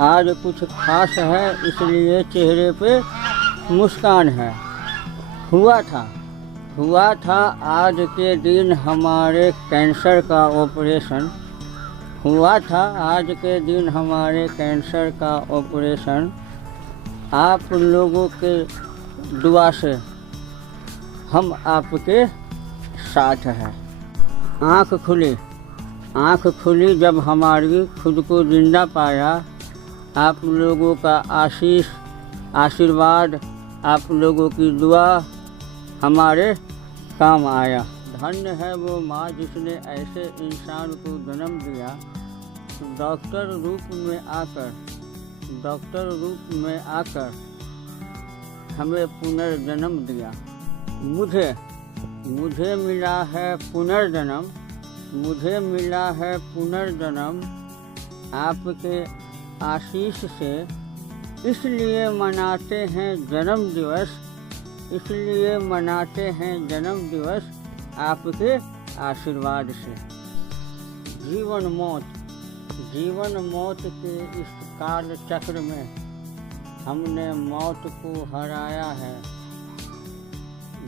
आज कुछ खास है इसलिए चेहरे पे मुस्कान है। हुआ था आज के दिन हमारे कैंसर का ऑपरेशन। हुआ था आज के दिन हमारे कैंसर का ऑपरेशन। आप लोगों के दुआ से हम आपके साथ हैं। आँख खुली जब हमारी खुद को जिंदा पाया। आप लोगों का आशीर्वाद, आप लोगों की दुआ हमारे काम आया। धन्य है वो माँ जिसने ऐसे इंसान को जन्म दिया। डॉक्टर रूप में आकर हमें पुनर्जन्म दिया। मुझे मिला है पुनर्जन्म आपके आशीष से। इसलिए मनाते हैं जन्मदिवस आपके आशीर्वाद से। जीवन मौत के इस काल चक्र में हमने मौत को हराया है।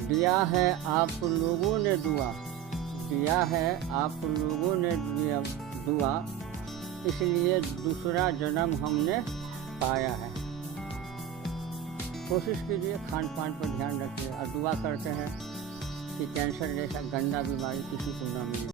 दिया है आप लोगों ने दुआ, इसलिए दूसरा जन्म हमने पाया है। कोशिश कीजिए, खान पान पर ध्यान रखिए और दुआ करते हैं कि कैंसर जैसा गंदा बीमारी किसी को ना मिले।